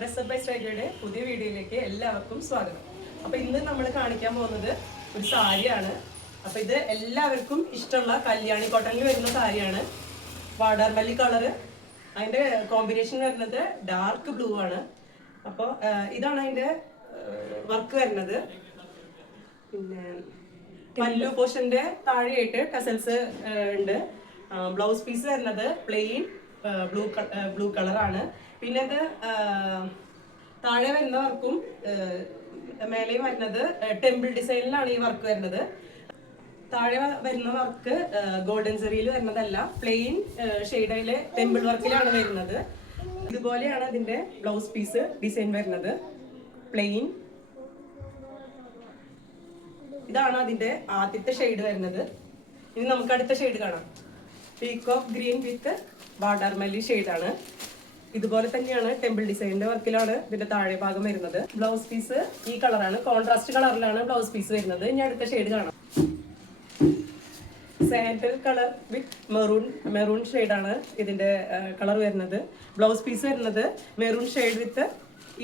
Dress up by സ്റ്റൈലയുടെ പുതിയ വീഡിയോയിലേക്ക് എല്ലാവർക്കും സ്വാഗതം. അപ്പോൾ ഇന്ന് നമ്മൾ കാണിക്കാൻ പോകുന്നത് ഒരു സാരിയാണ്. അപ്പോൾ ഇത് എല്ലാവർക്കും ഇഷ്ടമുള്ള കല്യാണി കോട്ടണിൽ വരുന്ന സാരിയാണ്. വാടാർമല്ലി കളറ്, അതിൻ്റെ കോമ്പിനേഷൻ വരുന്നത് ഡാർക്ക് ബ്ലൂ ആണ്. അപ്പോൾ ഇതാണ് അതിൻ്റെ വർക്ക് വരുന്നത്. പിന്നെ പല്ലു പോർഷന്റെ താഴെയായിട്ട് ടസൽസ് ഉണ്ട്. ബ്ലൗസ് പീസ് വരുന്നത് പ്ലെയിൻ ബ്ലൂ കളറാണ്. പിന്നെ ഇത് താഴെ വരുന്ന വർക്കും മേലെ വരുന്നത് ടെമ്പിൾ ഡിസൈനിലാണ് ഈ വർക്ക് വരുന്നത്. താഴെ വരുന്ന വർക്ക് ഗോൾഡൻ സെറിയിൽ വരുന്നതല്ല, പ്ലെയിൻ ഷെയ്ഡിലെ ടെമ്പിൾ വർക്കിലാണ് വരുന്നത്. ഇതുപോലെയാണ് അതിന്റെ ബ്ലൗസ് പീസ് ഡിസൈൻ വരുന്നത്, പ്ലെയിൻ. ഇതാണ് അതിന്റെ ആദ്യത്തെ ഷെയ്ഡ് വരുന്നത്. ഇനി നമുക്ക് അടുത്ത ഷെയ്ഡ് കാണാം. പീകോക്ക് ഗ്രീൻ വിത്ത് വാടാർമല്ലി ഷെയ്ഡാണ്. ഇതുപോലെ തന്നെയാണ് ടെമ്പിൾ ഡിസൈനിന്റെ വർക്കിലാണ് ഇതിന്റെ താഴെ ഭാഗം വരുന്നത്. ബ്ലൗസ് പീസ് ഈ കളറാണ്, കോൺട്രാസ്റ്റ് കളറിലാണ് ബ്ലൗസ് പീസ് വരുന്നത്. ഇനി അടുത്ത ഷെയ്ഡ് കാണാം. സാൻഡൽ കളർ വിത്ത് മെറൂൺ ഷെയ്ഡാണ് ഇതിന്റെ കളർ വരുന്നത്. ബ്ലൗസ് പീസ് വരുന്നത് മെറൂൺ ഷെയ്ഡ് വിത്ത്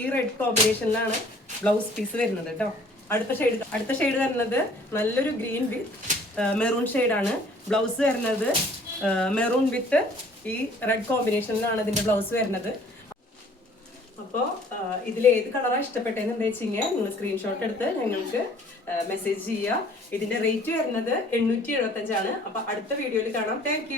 ഈ റെഡ് കോമ്പിനേഷനിലാണ് ബ്ലൗസ് പീസ് വരുന്നത് കേട്ടോ. അടുത്ത ഷെയ്ഡ് വരുന്നത് നല്ലൊരു ഗ്രീൻ വിത്ത് മെറൂൺ ഷെയ്ഡാണ്. ബ്ലൗസ് വരുന്നത് മെറൂൺ വിത്ത് ഈ റെഡ് കോമ്പിനേഷനിലാണ് ഇതിന്റെ ബ്ലൗസ് വരുന്നത്. അപ്പോൾ ഇതിൽ ഏത് കളറാണ് ഇഷ്ടപ്പെട്ടതെന്ന് എന്താ വെച്ച് കഴിഞ്ഞാൽ നിങ്ങൾ സ്ക്രീൻഷോട്ട് എടുത്ത് ഞങ്ങൾക്ക് മെസ്സേജ് ചെയ്യുക. ഇതിന്റെ റേറ്റ് വരുന്നത് 875 ആണ്. അപ്പോൾ അടുത്ത വീഡിയോയിൽ കാണാം. താങ്ക്